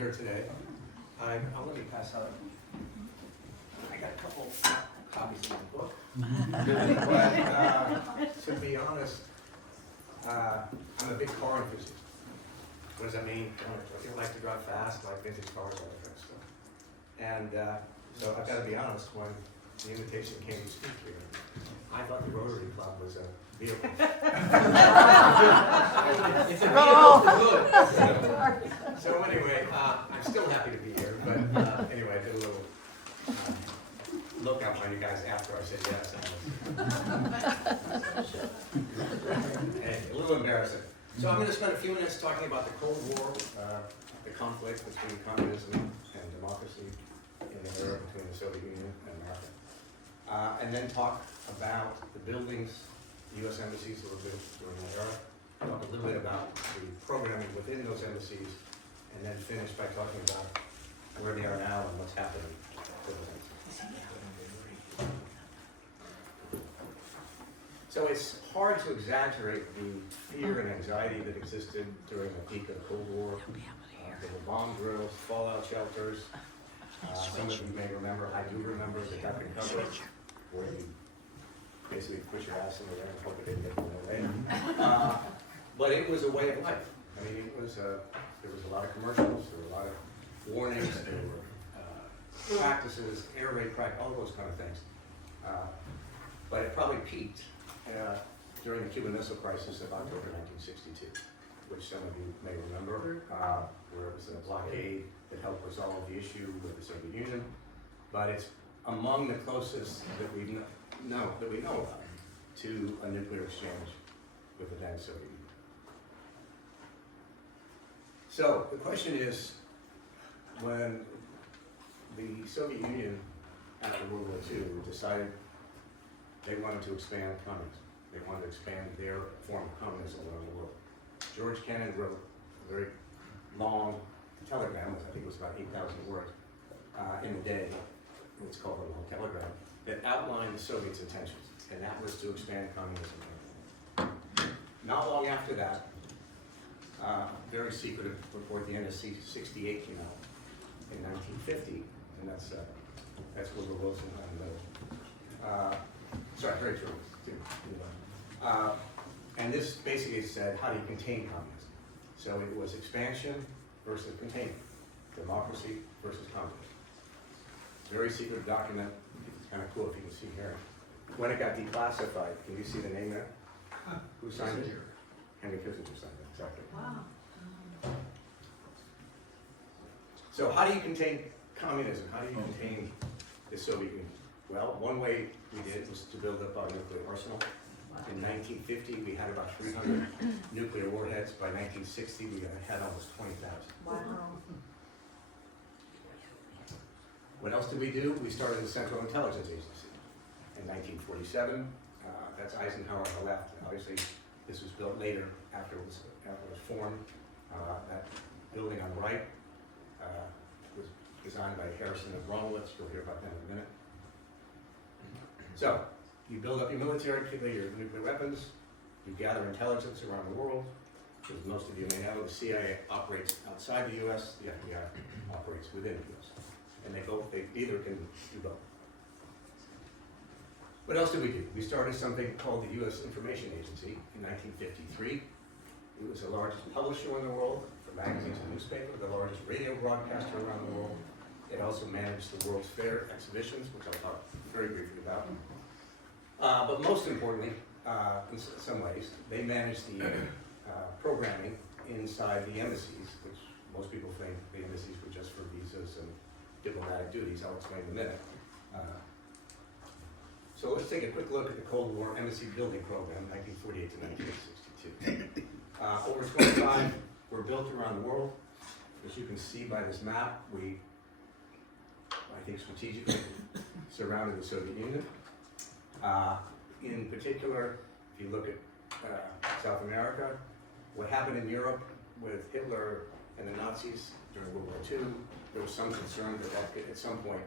here today. I'll let me pass out. I got a couple copies of my book. But to be honest, I'm a big car enthusiast. What does that mean? I like to drive fast, like vintage cars, all that kind of stuff. And so I've got to be honest, when the invitation came to speak here, I thought the Rotary Club was a vehicle. It's a vehicle for good. So anyway, I'm still happy to be here, but anyway, I did a little look up on you guys after I said yes. Hey, a little embarrassing. So I'm going to spend a few minutes talking about the Cold War, the conflict between communism and democracy in the era between the Soviet Union and America. And then talk about the buildings, U.S. embassies that were built during that era, talk a little bit about the programming within those embassies, and then finish by talking about where they are now and what's happening to those embassies. So it's hard to exaggerate the fear and anxiety that existed during the peak of the Cold War. There were bomb drills, fallout shelters. Some of you may remember, I do remember the duck and cover, where you basically push your ass in the air and hope it didn't get in the way. But it was a way of life. I mean, it was there was a lot of commercials, there were a lot of warnings, there were practices, air raid practice, all those kind of things. But it probably peaked during the Cuban Missile Crisis of October 1962, which some of you may remember, where it was a blockade that helped resolve the issue with the Soviet Union. But it's among the closest that we know about to a nuclear exchange with the then Soviet Union. So the question is, when the Soviet Union after World War II decided they wanted to expand communism, they wanted to expand their form of communism around the world. George Kennan wrote a very long telegram, I think it was about 8,000 words, in a day. It's called a long telegram, that outlined the Soviets' intentions, and that was to expand communism. Not long after that, very secretive report, the NSC 68 came out in 1950, and that's Woodrow Wilson and sorry, very true. And this basically said, how do you contain communism? So it was expansion versus containment, democracy versus communism. Very secret document. It's kind of cool if you can see here. When it got declassified, can you see the name there? Who signed it? Henry Kissinger signed it, exactly. Wow. So how do you contain communism? How do you contain the Soviet Union? Well, one way we did was to build up our nuclear arsenal. In 1950, we had about 300 nuclear warheads. By 1960, we had almost 20,000. Wow. What else did we do? We started the Central Intelligence Agency in 1947. That's Eisenhower on the left. Obviously, this was built later after it was formed. That building on the right was designed by Harrison and Ronowitz. You'll hear about them in a minute. So, you build up your military, particularly your nuclear weapons. You gather intelligence around the world. As most of you may know, the CIA operates outside the U.S., the FBI operates within the U.S. And they either can do both. What else did we do? We started something called the U.S. Information Agency in 1953. It was the largest publisher in the world for magazines and newspapers, the largest radio broadcaster around the world. It also managed the World's Fair exhibitions, which I'll talk very briefly about. But most importantly, in some ways, they managed the programming inside the embassies, which most people think the embassies were just for visas and diplomatic duties. I'll explain in a minute. So let's take a quick look at the Cold War Embassy Building Program, 1948 to 1962. Over 25 were built around the world. As you can see by this map, we, I think, strategically surrounded the Soviet Union. In particular, if you look at South America, what happened in Europe with Hitler and the Nazis during World War II, there was some concern that could at some point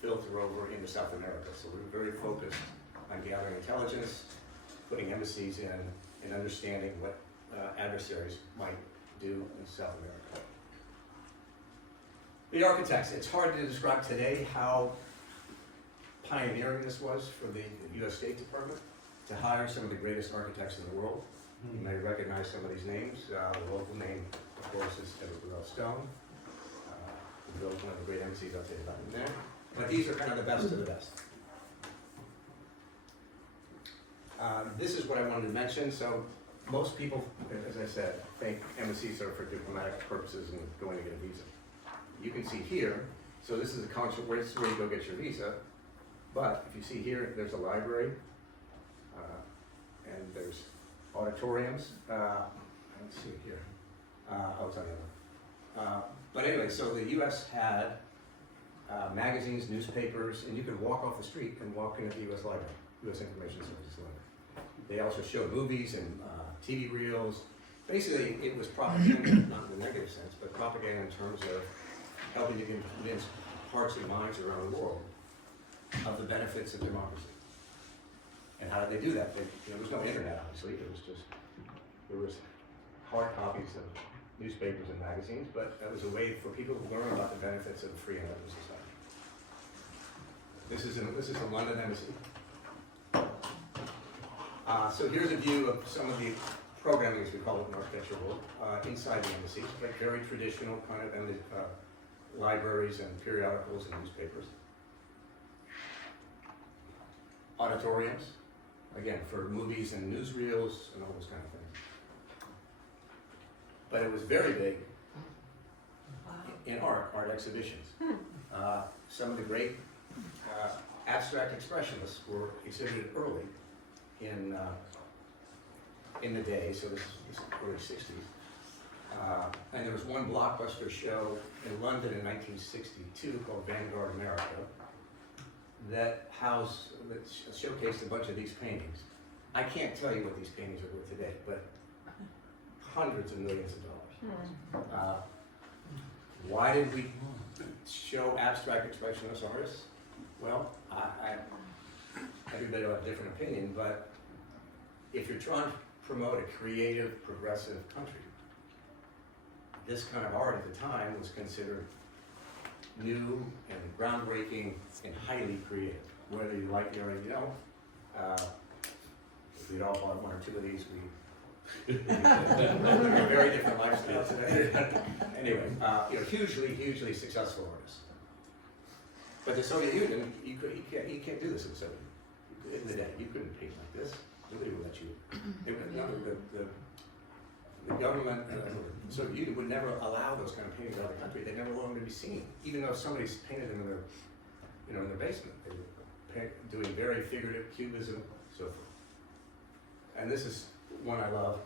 filter over into South America. So we were very focused on gathering intelligence, putting embassies in, and understanding what adversaries might do in South America. The architects, it's hard to describe today how pioneering this was for the US State Department to hire some of the greatest architects in the world. You may recognize some of these names. The local name, of course, is Edward Stone. He built one of the great embassies, I'll tell you about in there. But these are kind of the best of the best. This is what I wanted to mention. So most people, as I said, think embassies are for diplomatic purposes and going to get a visa. You can see here, so this is a consul, where you go get your visa. But if you see here, there's a library, and there's auditoriums. I don't see it here. I'll tell you. But anyway, so the U.S. had magazines, newspapers, and you could walk off the street and walk into the U.S. Library, U.S. Information Services Library. They also showed movies and TV reels. Basically, it was propaganda, not in the negative sense, but propaganda in terms of helping to convince hearts and minds around the world of the benefits of democracy. And how did they do that? There was no internet, obviously. There was hard copies of newspapers and magazines, but that was a way for people to learn about the benefits of a free and open society. This is a London embassy. So here's a view of some of the programming, as we call it in architecture world, inside the embassies, like very traditional kind of libraries and periodicals and newspapers. Auditoriums, again, for movies and newsreels and all those kind of things. But it was very big in art exhibitions. Some of the great abstract expressionists were exhibited early in the day, so this is early 60s. And there was one blockbuster show in London in 1962 called Vanguard America that showcased a bunch of these paintings. I can't tell you what these paintings are worth today, but hundreds of millions of dollars. Why did we show abstract expressionist artists? Well, everybody will have a different opinion, but if you're trying to promote a creative, progressive country, this kind of art at the time was considered new and groundbreaking and highly creative. Whether you like it or you don't, if we'd all bought one or two of these, we'd have a very different lifestyle today. Anyway, hugely successful artists. But the Soviet Union, you can't do this in the Soviet Union. In the day, you couldn't paint like this. Nobody would let you. The government, the Soviet Union would never allow those kind of paintings out of the country. They never wanted them to be seen, even though somebody's painted them in their basement. They were doing very figurative cubism, so forth. And this is one I love.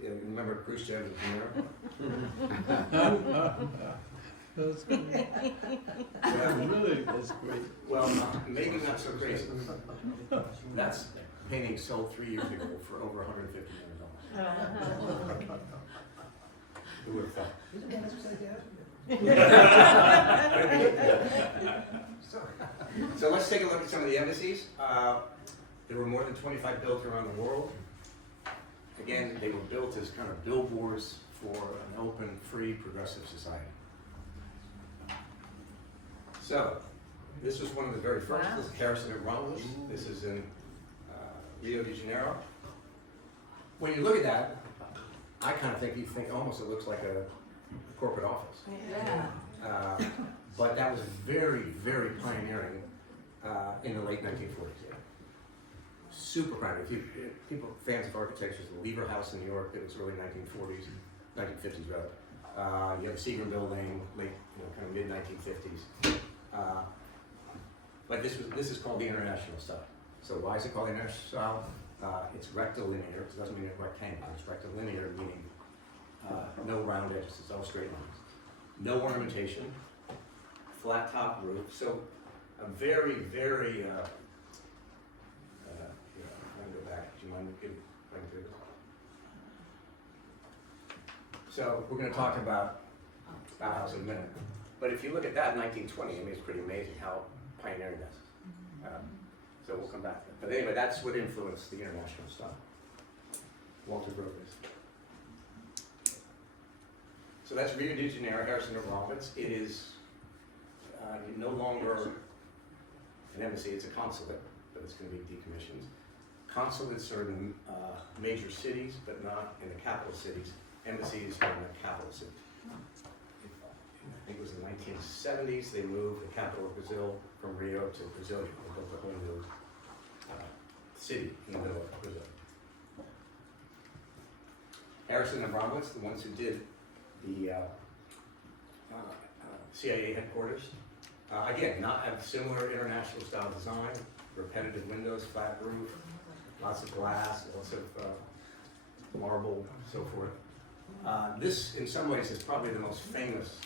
You remember Khrushchev in America? That's great. Really, that's great. Well, maybe not so crazy. That's painting sold 3 years ago for over $150 million. Who would have thought? So let's take a look at some of the embassies. There were more than 25 built around the world. Again, they were built as kind of billboards for an open, free, progressive society. So, this was one of the very first. Wow. This is Harrison and Romulus. This is in Rio de Janeiro. When you look at that, I kind of think almost it looks like a corporate office. Yeah. But that was very, very pioneering in the late 1940s. Yeah. Super pioneering. People, fans of architecture, the Lever House in New York, it was early 1940s, 1950s rather. You have the Seagram Building, late, kind of mid 1950s. But this is called the international style. So why is it called the international style? It's rectilinear. It doesn't mean rectangular. It's rectilinear, meaning no round edges. It's all straight lines. No ornamentation. Flat top roof. So a very, very. I'm going to go back. Do you mind going through this? So we're going to talk about Bauhaus in a minute. But if you look at that in 1920, I mean, it's pretty amazing how pioneering that is. So we'll come back to that. But anyway, that's what influenced the international style. Walter Gropius. So that's Rio de Janeiro, Harrison and Robbins. It is no longer an embassy, it's a consulate, but it's going to be decommissioned. Consulates are in major cities, but not in the capital cities. Embassies are in the capital cities. I think it was in the 1970s, they moved the capital of Brazil from Rio to Brasilia. They built a whole new city in the middle of Brazil. Harrison and Robbins, the ones who did the CIA headquarters. Again, not have similar international style design, repetitive windows, flat roof, lots of glass, lots of marble, so forth. This, in some ways, is probably the most famous,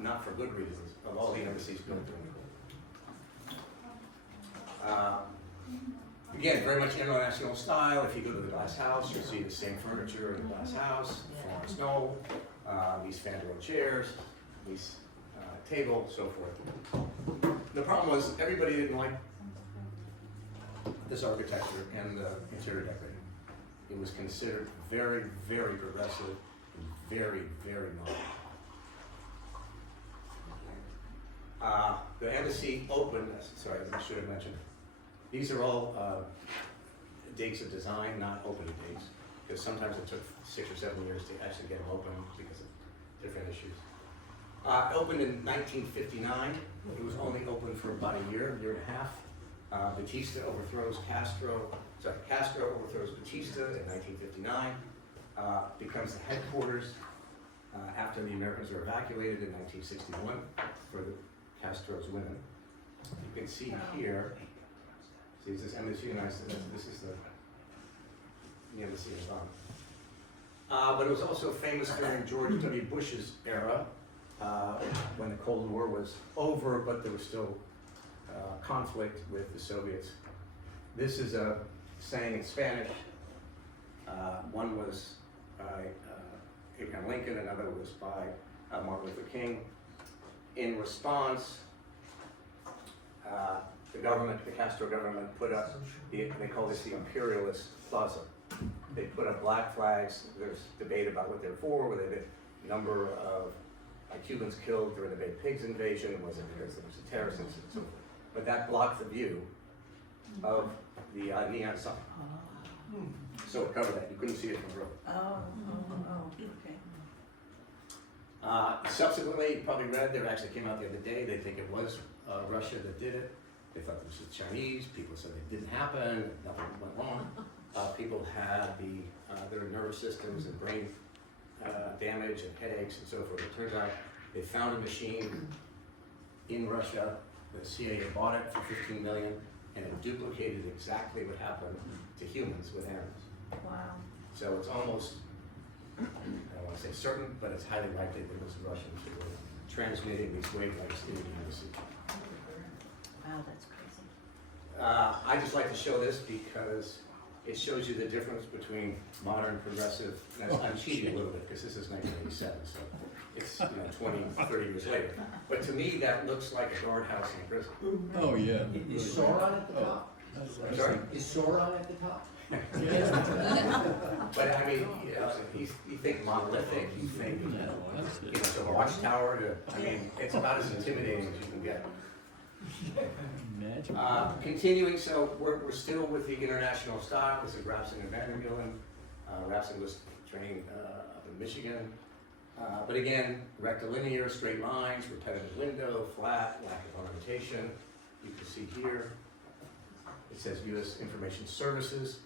not for good reasons, of all the embassies built during the war. Again, very much international style. If you go to the glass house, you'll see the same furniture in the glass house, Florence Knoll, these Fandero chairs, these table, so forth. The problem was everybody didn't like this architecture and the interior decorating. It was considered very, very progressive and very, very modern. The embassy opened, sorry, I should have mentioned, these are all dates of design, not opening dates, because sometimes it took 6 or 7 years to actually get them open because of different issues. Opened in 1959. It was only open for about a year and a half. Batista overthrows Castro. Sorry, Castro overthrows Batista in 1959. Becomes the headquarters after the Americans were evacuated in 1961 for Castro's women. You can see here. See, this is Embassy United States. This is the embassy in Havana. But it was also famous during George W. Bush's era. When the Cold War was over, but there was still conflict with the Soviets. This is a saying in Spanish. One was by Abraham Lincoln, another was by Martin Luther King. In response, the government, the Castro government, put up, they call this the Imperialist Plaza. They put up black flags. There's debate about what they're for, whether the number of Cubans killed during the Bay Pigs invasion, was it because there was a terrorist incident, so forth. But that blocked the view of the neon sign. So it covered that. You couldn't see it from the road. Okay. Subsequently, you probably read, there actually came out the other day, they think it was Russia that did it. They thought it was the Chinese. People said it didn't happen, nothing went wrong. People had their nervous systems and brain damage and headaches and so forth. It turns out they found a machine in Russia. The CIA bought it for $15 million, and it duplicated exactly what happened to humans with animals. Wow. So it's almost, I don't want to say certain, but it's highly likely that it was the Russians who were transmitting these wavelengths into the embassy. Wow, that's crazy. I just like to show this because it shows you the difference between modern, progressive, and I'm cheating a little bit because this is 1987, so it's 20, 30 years later. But to me, that looks like a guardhouse in a prison. Oh, yeah. Is Sauron at the top? I'm sorry? Is Sauron at the top? But I mean, you think monolithic, you think it's a watchtower. I mean, it's about as intimidating as you can get. Continuing, so we're still with the international style. This is Rapson and Vandermeulen. Rapson was training up in Michigan. But again, rectilinear, straight lines, repetitive window, flat, lack of ornamentation. You can see here, it says U.S. Information Services.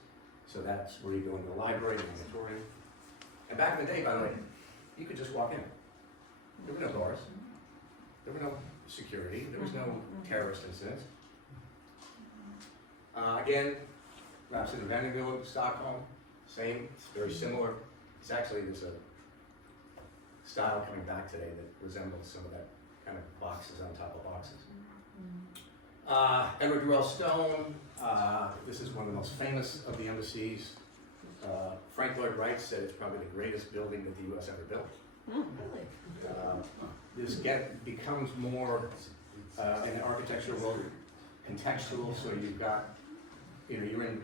So that's where you go into the library and the auditorium. And back in the day, by the way, you could just walk in. There were no bars. There were no security. There was no terrorist incidents. Again, Rapson and Vandermeulen, Stockholm, same. It's very similar. It's actually, there's a style coming back today that resembles some of that kind of boxes on top of boxes. Edward Durell Stone, this is one of the most famous of the embassies. Frank Lloyd Wright said it's probably the greatest building that the U.S. ever built. Really? This becomes more in the architectural world contextual. So you've got, you're in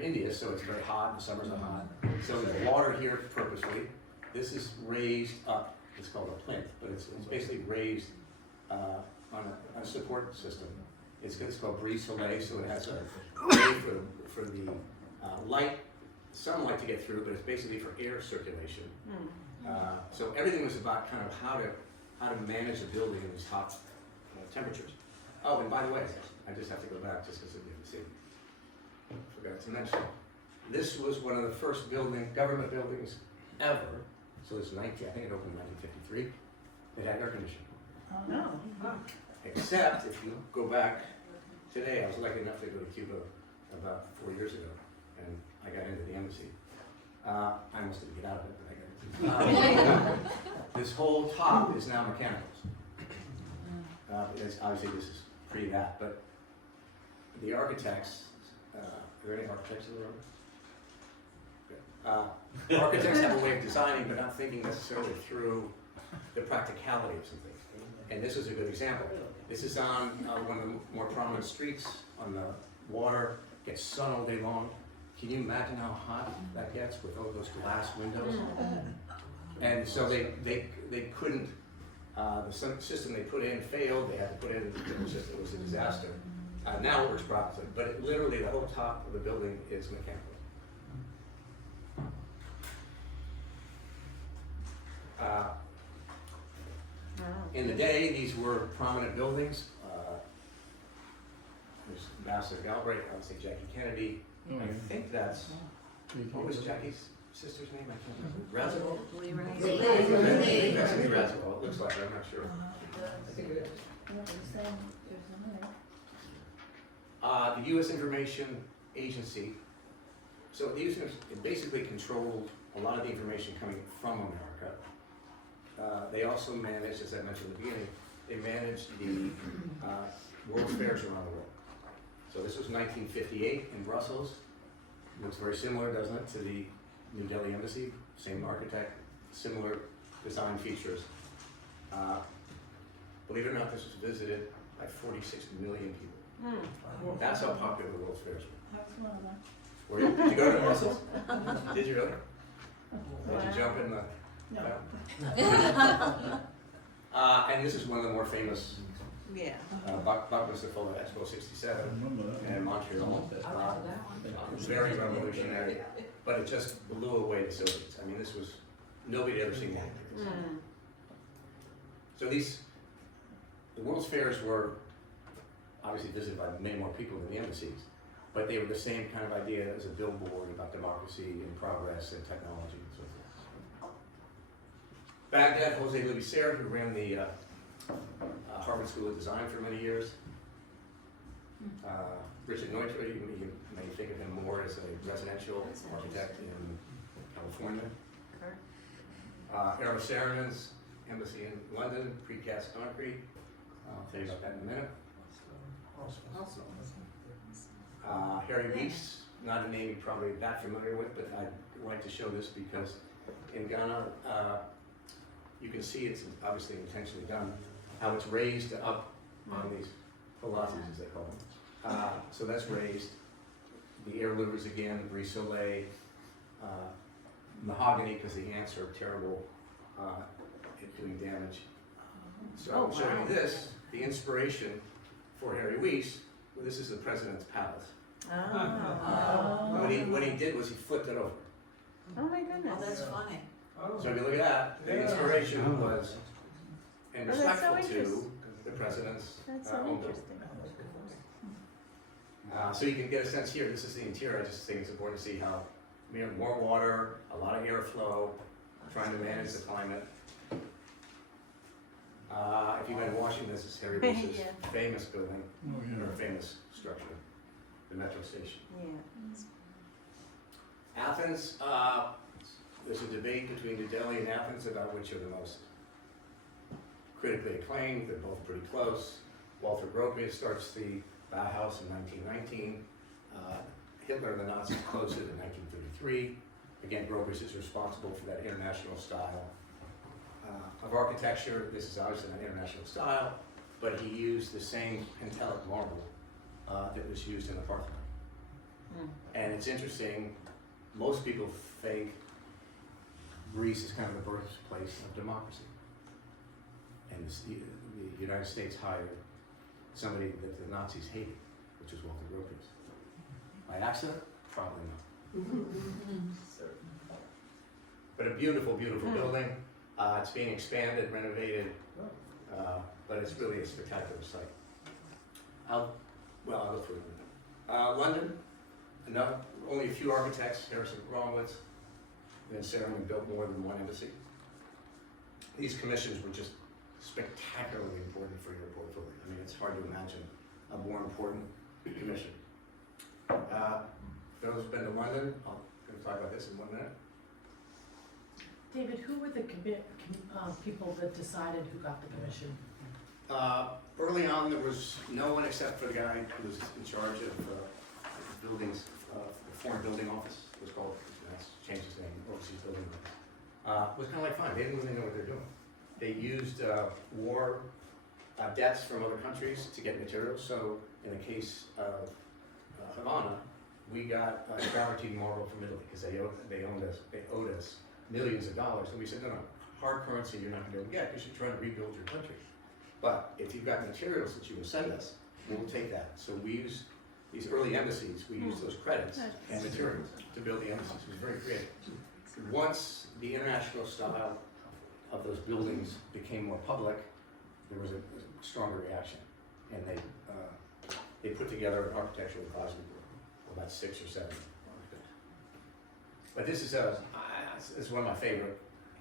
India, so it's very hot. The summers are hot. So there's water here purposely. This is raised up, it's called a plinth, but it's basically raised on a support system. It's called brise soleil, so it has a way for the light, sunlight to get through, but it's basically for air circulation. So everything was about kind of how to manage a building in these hot temperatures. Oh, and by the way, I just have to go back just because you can see. Forgot to mention. This was one of the first government buildings ever. So it's I think it opened in 1953. It had air conditioning. No. Except if you go back today, I was lucky enough to go to Cuba about 4 years ago, and I got into the embassy. I almost didn't get out of it, but I got into it. This whole top is now mechanicals. Obviously this is pre that, but the architects, are there any architects in the room? Good. Architects have a way of designing, but not thinking necessarily through the practicality of something. And this is a good example. This is on one of the more prominent streets on the water, gets sun all day long. Can you imagine how hot that gets with all those glass windows? And so they couldn't, the system they put in failed, they had to put in, it was a disaster. Now it works properly, but literally the whole top of the building is mechanical. In the day, these were prominent buildings. There's Ambassador Galbraith, obviously Jackie Kennedy. I think that's, what was Jackie's sister's name? I can't remember. Razzle? That's Razzle, it looks like, I'm not sure. The U.S. Information Agency, so it basically controlled a lot of the information coming from America. They also managed, as I mentioned at the beginning, they managed the world fairs around the world. So this was 1958 in Brussels. Looks very similar, doesn't it, to the New Delhi Embassy? Same architect, similar design features. Believe it or not, this was visited by 46 million people. That's how popular the world fairs were. That was one of them. Were you? Did you go to Brussels? Did you really? Did you jump in the? No. And this is one of the more famous Buckminster Fuller Expo 67 in Montreal. It was very revolutionary, but it just blew away the Soviets. I mean, this was, nobody had ever seen anything like this. So the World's Fairs were obviously visited by many more people than the embassies, but they were the same kind of idea as a billboard about democracy and progress and technology and so forth. Baghdad, Jose Luis Serra, who ran the Harvard School of Design for many years. Richard Neutra, you may think of him more as a residential architect in California. Eero Saarinen's embassy in London, precast concrete. I'll tell you about that in a minute. Harry Weiss, not a name you're probably that familiar with, but I'd like to show this because in Ghana, you can see it's obviously intentionally done, how it's raised up on these pilates, as they call them. So that's raised. The air louvers again, brise soleil, mahogany, because the ants are terrible at doing damage. So I'm showing you this, the inspiration for Harry Weiss. Well, this is the president's palace. What he did was he flipped it over. Oh my goodness. Oh, that's funny. So if you look at that, the inspiration was and Oh, that's so respectful to interesting. the president's That's so own building. interesting. So you can get a sense here, this is the interior. I just think it's important to see how more water, a lot of airflow, trying to manage the climate. If you've been watching, this is Harry Weiss's famous building, or famous structure, the metro station. Athens, there's a debate between New Delhi and Athens about which are the most critically acclaimed. They're both pretty close. Walter Gropius starts the Bauhaus in 1919. Hitler and the Nazis closed it in 1933. Again, Gropius is responsible for that international style of architecture. This is obviously an international style, but he used the same entailed marble that was used in the Parthenon. And it's interesting, most people think Greece is kind of the birthplace of democracy. And the United States hired somebody that the Nazis hated, which was Walter Gropius. By accident? Probably not. But a beautiful, beautiful building. It's being expanded, renovated, but it's really a spectacular site. I'll go through it. London, only a few architects, Harrison Romwitz, and Sarahman built more than one embassy. These commissions were just spectacularly important for your portfolio. I mean, it's hard to imagine a more important commission. Those who've been to London, I'm going to talk about this in 1 minute. David, who were the people that decided who got the commission? Early on, there was no one except for the guy who was in charge of the buildings, the Foreign Building Office, it was called, that's changed its name, Overseas Building Office. It was kind of like fine, they didn't really know what they're doing. They used war debts from other countries to get materials, so in the case of Havana, we got guaranteed marble from Italy, because they owed us millions of dollars, and we said, no, hard currency you're not going to be able to get, because you're trying to rebuild your country. But if you've got materials that you will send us, we'll take that. So we used these early embassies, we used those credits and materials to build the embassies. It was very creative. Once the international style of those buildings became more public, there was a stronger reaction. And they put together an architectural advisory board, about 6 or 7 architects. But this is one of my favorite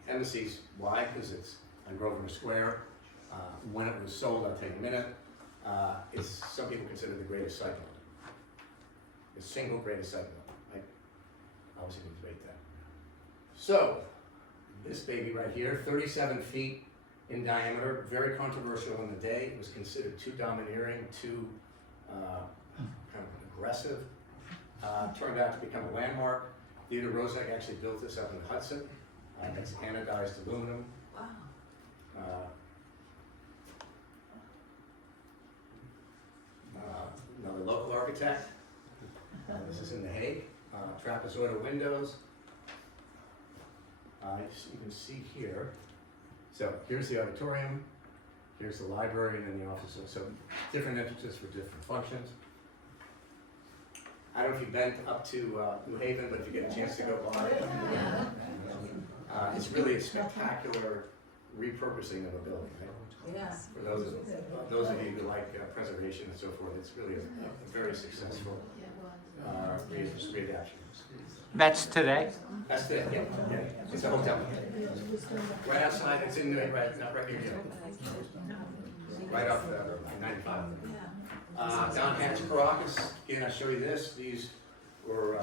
embassies. Why? Because it's on Grosvenor Square. When it was sold, I'll tell you in a minute, some people consider the greatest site building. The single greatest site building. I obviously can debate that. So, this baby right here, 37 feet in diameter, very controversial in the day. It was considered too domineering, too kind of aggressive. Turned out to become a landmark. Theodore Roszak actually built this up in the Hudson. It's anodized aluminum. Wow. Another local architect. This is in The Hague. Trapezoidal windows. You can see here. So here's the auditorium. Here's the library and then the office. So different entrances for different functions. I don't know if you've been up to New Haven, but if you get a chance to go by, it's really a spectacular repurposing of a building. Right? Yeah. For those of you who like preservation and so forth, it's really a very successful readaptation. That's today? That's it, yeah. It's a hotel. Right outside, it's in right here. Right off 95. Down Hatch Caracas, again, I'll show you this. These were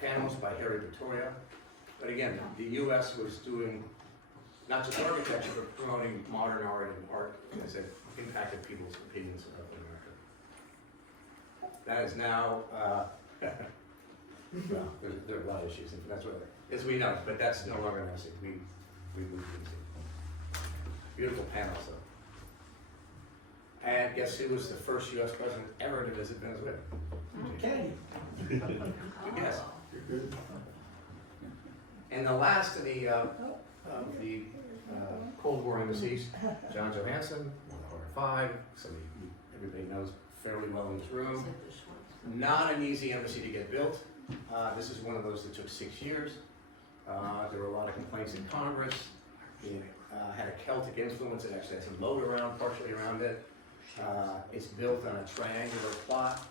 panels by Harry Victoria. But again, the U.S. was doing not just architecture, but promoting modern art and art as it impacted people's opinions of America. That is now, well, there are a lot of issues, and that's what, as we know, but that's no longer an issue. We moved into beautiful panels, though. And guess who was the first U.S. president ever to visit Venezuela? Kennedy. Good guess. And the last of the Cold War embassies, John Johansson, R5, somebody everybody knows fairly well in this room. Not an easy embassy to get built. This is one of those that took 6 years. There were a lot of complaints in Congress. It had a Celtic influence. It actually has a moat partially around it. It's built on a triangular plot.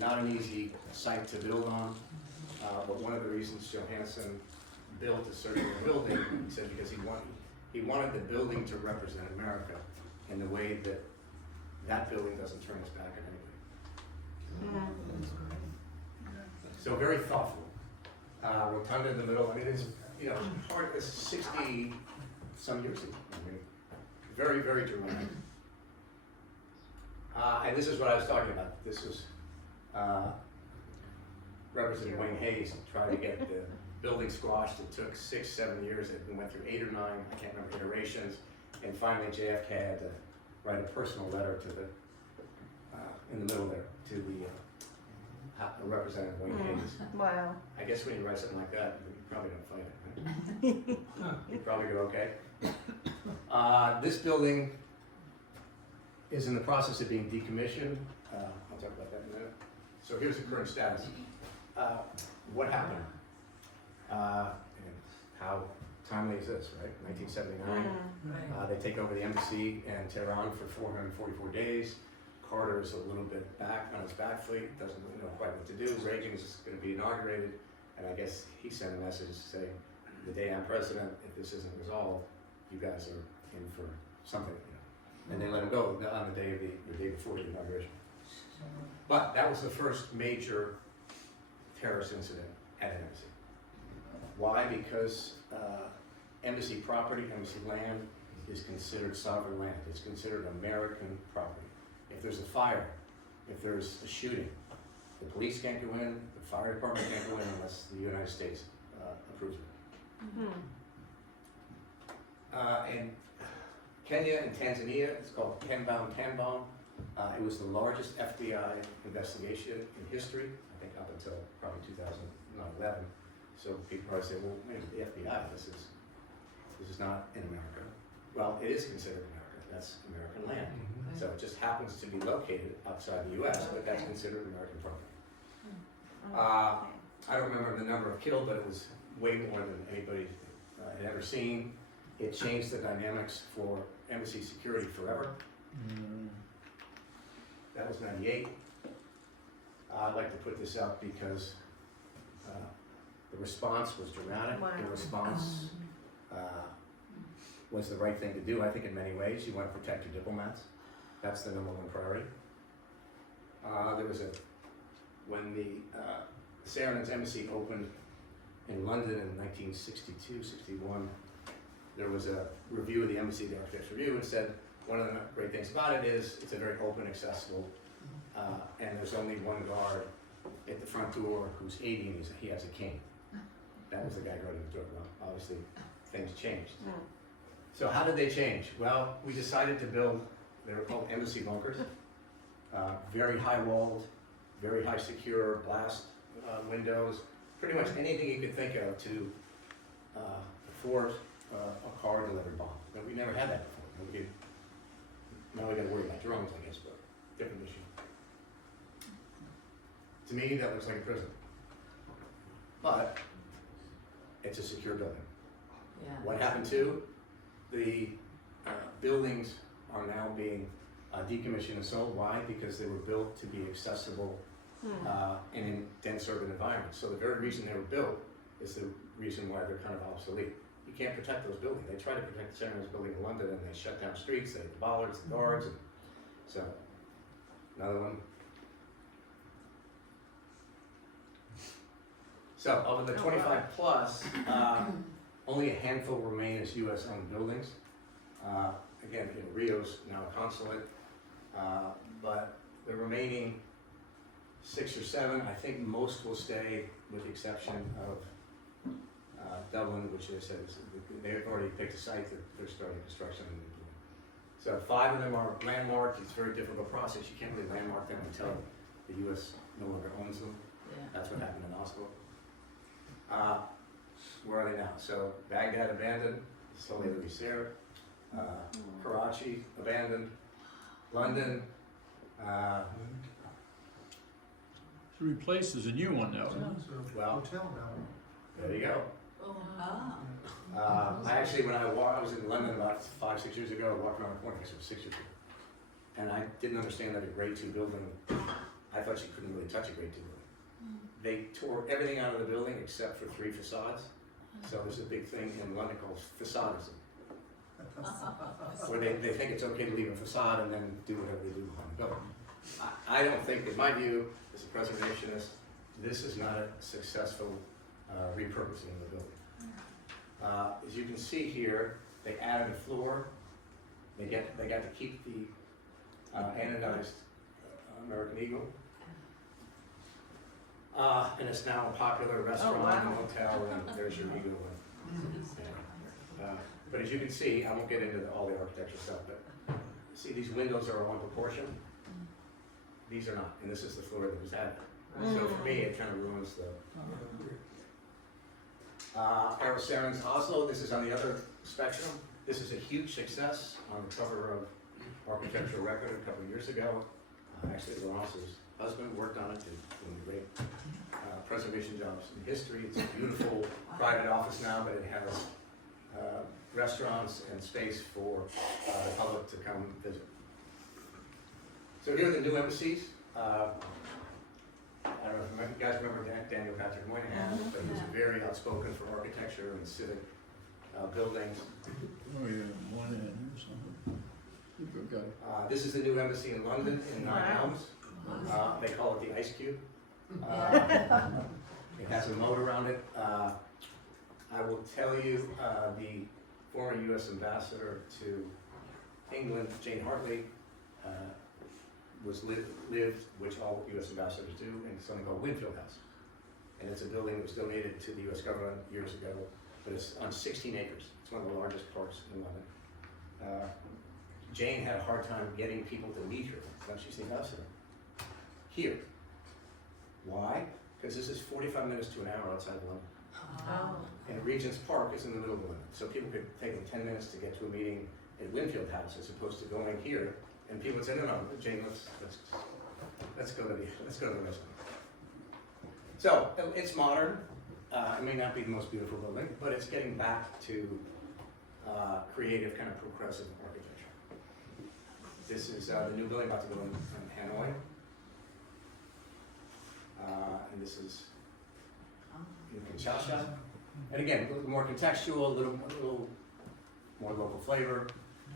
Not an easy site to build on. But one of the reasons Johansson built a circular building, he said, because he wanted the building to represent America in the way that that building doesn't turn its back on anybody. So very thoughtful. Rotunda in the middle. I mean, it's hard. It's 60 some years ago. I mean, very, very dramatic. And this is what I was talking about. This was Representative Wayne Hayes trying to get the building squashed. It took 6, 7 years. It went through 8 or 9, I can't remember, iterations. And finally, JFK had to write a personal letter to the, in the middle there, to the Representative Wayne Hayes. Wow. I guess when you write something like that, you probably don't fight it, right? You probably go, okay. This building is in the process of being decommissioned. I'll talk about that in a minute. So here's the current status. What happened? And how timely is this, right? 1979. They take over the embassy in Tehran for 444 days. Carter is a little bit back on his back fleet, doesn't know quite what to do. Reagan's going to be inaugurated, and I guess he sent a message saying, the day I'm president, if this isn't resolved, you guys are in for something, you know. And they let him go on the day before the inauguration. But that was the first major terrorist incident at an embassy. Why? Because embassy property, embassy land is considered sovereign land. It's considered American property. If there's a fire, if there's a shooting, the police can't go in, the fire department can't go in unless the United States approves it. In Kenya and Tanzania, it's called Kenbam. It was the largest FBI investigation in history, I think up until probably 2011. So people probably say, well, maybe the FBI, this is not in America. Well, it is considered America. That's American land. So it just happens to be located outside the US, but that's considered American property. I don't remember the number of killed, but it was way more than anybody had ever seen. It changed the dynamics for embassy security forever. That was 98. I'd like to put this up because the response was dramatic. Wow. The response was the right thing to do, I think, in many ways. You want to protect your diplomats. That's the number one priority. When the Saarland's embassy opened in London in 1962, 61, there was a review of the embassy, the architect's review, and said one of the great things about it is it's a very open, accessible, and there's only one guard at the front door who's 80 and he has a cane. That was the guy guarding the door. Well, obviously, things changed. So how did they change? Well, we decided to build, they were called embassy bunkers, very high walled, very high secure, blast windows, pretty much anything you could think of to force a car delivered bomb. But we never had that before. Now we got to worry about drones, I guess, but different issue. To me, that looks like a prison. But it's a secure building. Yeah. What happened to the buildings are now being decommissioned and sold. Why? Because they were built to be accessible in dense urban environments. So the very reason they were built is the reason why they're kind of obsolete. You can't protect those buildings. They tried to protect the Saarland's building in London and they shut down streets, they had the bollards, the guards, and so another one. So of the 25 plus, only a handful remain as US owned buildings. Again, Rio's now a consulate, but the remaining 6 or 7, I think most will stay with the exception of Dublin, which they said they've already picked a site that they're starting construction. So 5 of them are landmarked. It's a very difficult process. You can't really landmark them until the US no longer owns them. Yeah. That's what happened in Oslo. Where are they now? So Baghdad abandoned, Soleil Serre, Karachi abandoned, London. So replaces a new one though. Well, Hotel now. there you go. Oh. I actually, when I was in London about 5-6 years ago, I walked around the corner, I guess it was 6 years ago, and I didn't understand that a grade 2 building, I thought you couldn't really touch a grade 2 building. They tore everything out of the building except for 3 facades. So there's a big thing in London called facadism, where they think it's okay to leave a facade and then do whatever they do behind the building. I don't think, in my view, as a preservationist, this is not a successful repurposing of the building. As you can see here, they added a floor. They got to keep the anodized American Eagle. And it's now a popular restaurant and hotel, and there's your Eagle. But as you can see, I won't get into all the architecture stuff, but see these windows are on proportion. These are not, and this is the floor that was added. So for me, it kind of ruins the. Aerocerans Oslo, this is on the other spectrum. This is a huge success on the cover of Architectural Record a couple of years ago. Actually, Laurence's husband worked on it, doing great preservation jobs in history. It's a beautiful private office now, but it has restaurants and space for the public to come visit. So here are the new embassies. I don't know if you guys remember Daniel Patrick Moynihan, but he was very outspoken for architecture and civic buildings. Oh, yeah, one end or something. Okay. This is the new embassy in London in Nine Elms. They call it the Ice Cube. It has a moat around it. I will tell you, the former U.S. ambassador to England, Jane Hartley, lived, which all U.S. ambassadors do, in something called Winfield House. And it's a building that was donated to the U.S. government years ago, but it's on 16 acres. It's one of the largest parks in London. Jane had a hard time getting people to meet her when she's the ambassador. Here. Why? Because this is 45 minutes to an hour outside of London. Oh. And Regent's Park is in the middle of London. So people could take them 10 minutes to get to a meeting at Winfield House as opposed to going here. And people would say, no, Jane, let's go to the restaurant. So it's modern. It may not be the most beautiful building, but it's getting back to creative, kind of progressive architecture. This is the new building about to go in Hanoi. And this is in Kinshasa. And again, a little more contextual, a little more local flavor.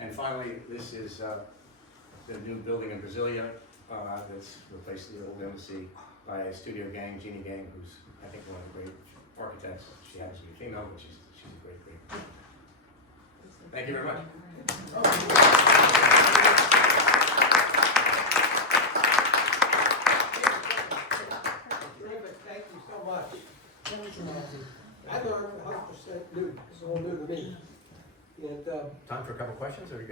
And finally, this is the new building in Brasilia that's replaced the old embassy by a studio gang, Jeannie Gang, who's, I think, one of the great architects. She happens to be female, but she's a great. Thank you very much. Terrific, thank you so much. I learned 100% new, it's all new to me. And, Time for a couple questions, or you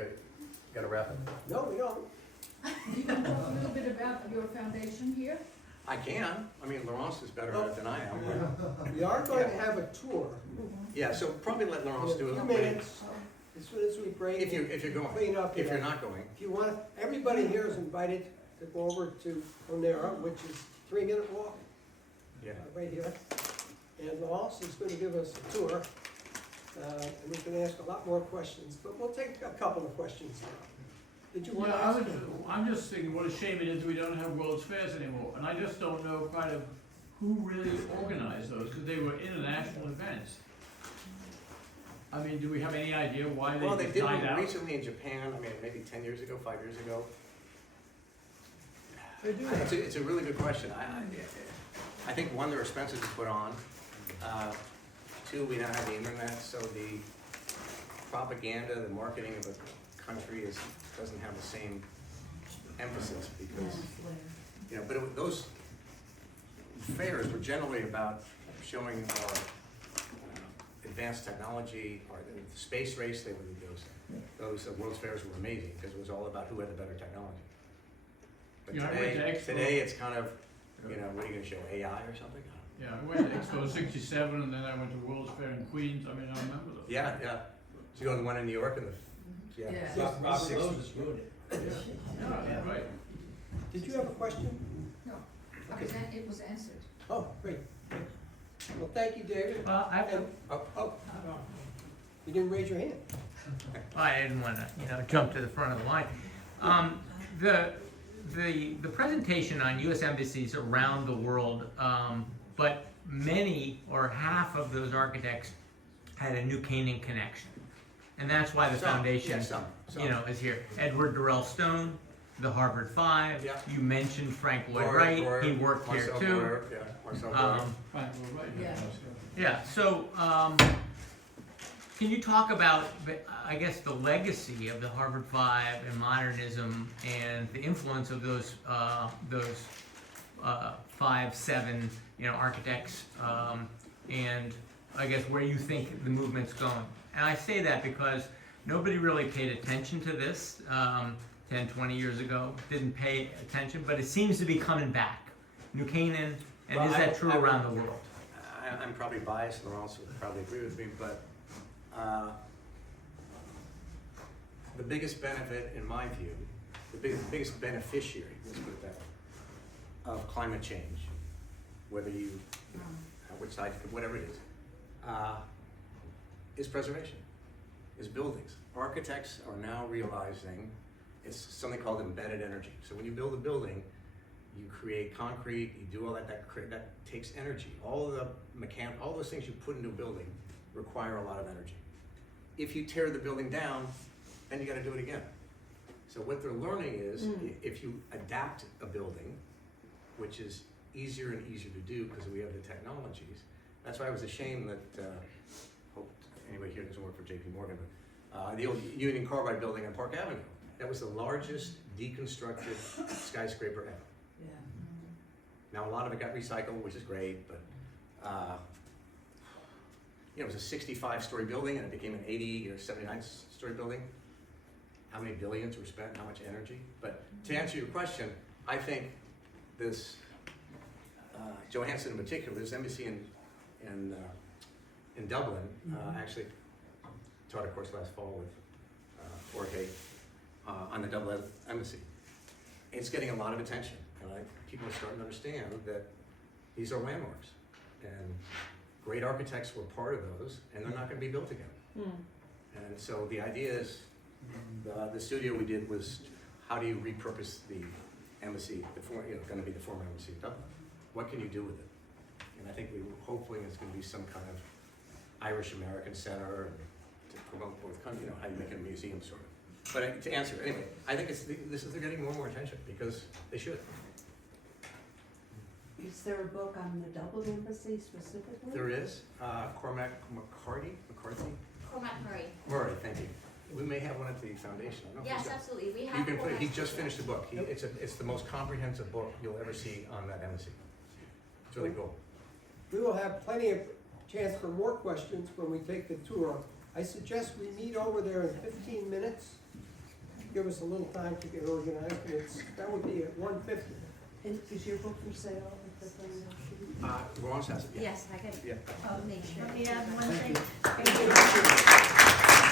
got to wrap it? no, we don't. Do you want to talk a little bit about your foundation here? I can. I mean, Laurence is better at it than I am. But We are going to have a tour. yeah, so probably let Laurence do In it. a few minutes, as soon as we break. If you're going. Clean up. If you're not going. If you want, everybody here is invited to go over to Onera, which is 3-minute walk, Yeah. right here. And Laurence is going to give us a tour, and we can ask a lot more questions, but we'll take a couple of questions now. Did you want to ask? I'm just thinking what a shame it is we don't have World's Fairs anymore, and I just don't know kind of who really organized those, because they were international events. I mean, do we have any idea why Well, they they did died one out? recently in Japan. I mean, maybe 10 years ago, 5 years ago. They do. It's a really good question. I think one, they're expensive to put on. Two, we don't have the internet, so the propaganda, the marketing of a country doesn't have the same emphasis because, but those fairs were generally about showing our advanced technology, or the space race. Those World's Fairs were amazing because it was all about who had the better technology. But Yeah, I went to Expo. today it's kind of, what are you going to show, AI or something? Yeah, I went to Expo '67, and then I went to World's Fair in Queens. I mean, I remember those. Yeah. So you go to the one in New York and Yeah. Robert 60s. Moses wrote it. Yeah, right. Did you have a question? No, it was answered. Oh, great. Well, thank you, David. I And, you didn't raise your hand. didn't want to, jump to the front of the line. The presentation on U.S. embassies around the world, but many or half of those architects had a New Canaan connection, and that's why the foundation, Some. is here. Edward Durrell Stone, the Harvard Five. Yeah. You mentioned Frank Lloyd Roy, Wright. He worked here Marcel too. Breuer, yeah, Marcel Breuer. Right, well, right. Yeah. Yeah, so, can you talk about, I guess, the legacy of the Harvard Five and modernism and the influence of those 5, 7, architects, and I guess where you think the movement's going? And I say that because nobody really paid attention to this 10, 20 years ago, didn't pay attention, but it seems to be coming back. New Canaan, and Well, is that true I- around the world? I'm probably biased, and Laurence will probably agree with me, but the biggest benefit, in my view, the biggest beneficiary, let's put it that way, of climate change, whether you, which side, whatever it is preservation, is buildings. Architects are now realizing it's something called embedded energy. So when you build a building, you create concrete, you do all that takes energy. All those things you put into a building require a lot of energy. If you tear the building down, then you gotta do it again. So what they're learning is, if you adapt a building, which is easier and easier to do because we have the technologies. That's why I was ashamed that, hope anybody here doesn't work for JP Morgan, but the old Union Carbide building on Park Avenue, that was the largest deconstructed skyscraper ever. Yeah. Now, a lot of it got recycled, which is great, but it was a 65-story building and it became an 80 or 79-story building. How many billions were spent, how much energy? But to answer your question, I think this, Johansson in particular, this embassy in Dublin, actually taught a course last fall with Jorge on the Dublin embassy. It's getting a lot of attention, and people are starting to understand that these are landmarks, and great architects were part of those, and they're not going to be built again. And so the idea is, the studio we did was, how do you repurpose the embassy, going to be the former embassy of Dublin? What can you do with it? And I think hopefully it's going to be some kind of Irish-American center to promote both countries, how you make it a museum sort of. But to answer, anyway, I think they're getting more and more attention because they should. Is there a book on the Dublin Embassy specifically? There is, Cormac McCarthy? Cormac Murray, thank you. We may have one at the foundation. I don't know if Yes, he's got- absolutely. We You have. can put it, he Cormac's just book. finished a book. It's the most comprehensive book you'll ever see on that embassy. It's really cool. We will have plenty of chance for more questions when we take the tour. I suggest we meet over there in 15 minutes. Give us a little time to get organized. That would be at 1:50. And is your book for sale at the foundation? Laurence has it. Yes, I can Yeah. make sure. Let me add one thing. Thank you.